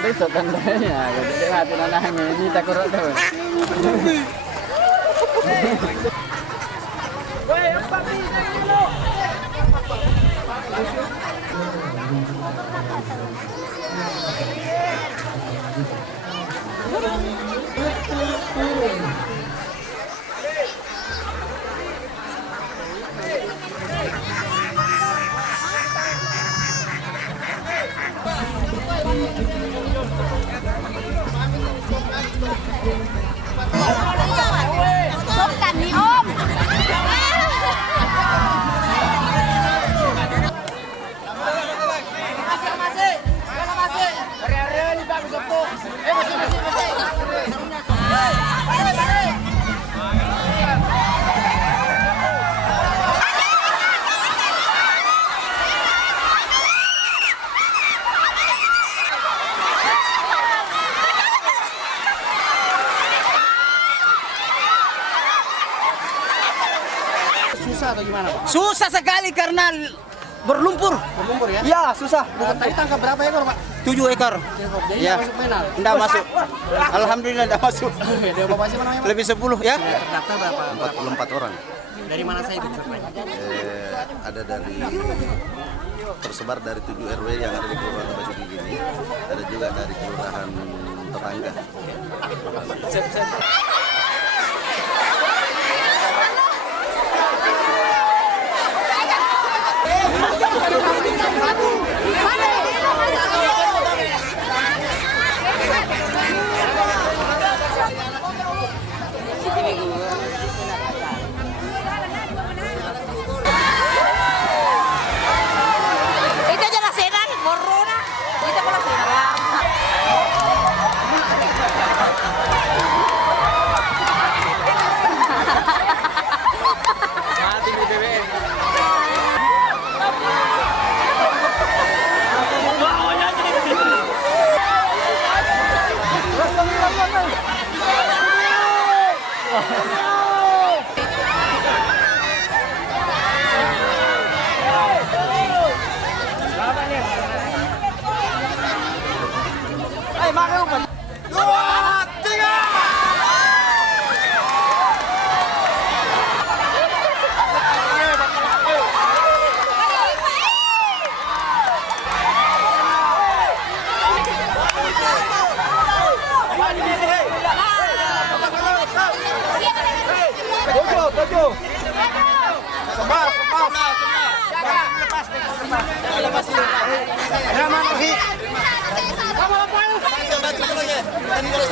Besok tandanya, jadi hati nanahnya ini tak kurang tahu. Bukan nih Om. Susah atau gimana, Pak? Susah sekali karena berlumpur. Berlumpur ya? Ya, susah. Tadi tangkap berapa ekor, Pak? 7 ekor. Jadi Ya. nggak masuk final. Enggak masuk. Alhamdulillah enggak masuk. Dia bapak siapa namanya, Pak? Lebih 10 ya. Terdaftar berapa? 44 orang. Dari mana saya itu pesertanya? Ada dari tersebar dari 7 RW yang ada di Kelurahan Basuki ini. Ada juga dari kelurahan tetangga. Itu aja lasenan, corona. Kita pun lasenan.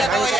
Lepas.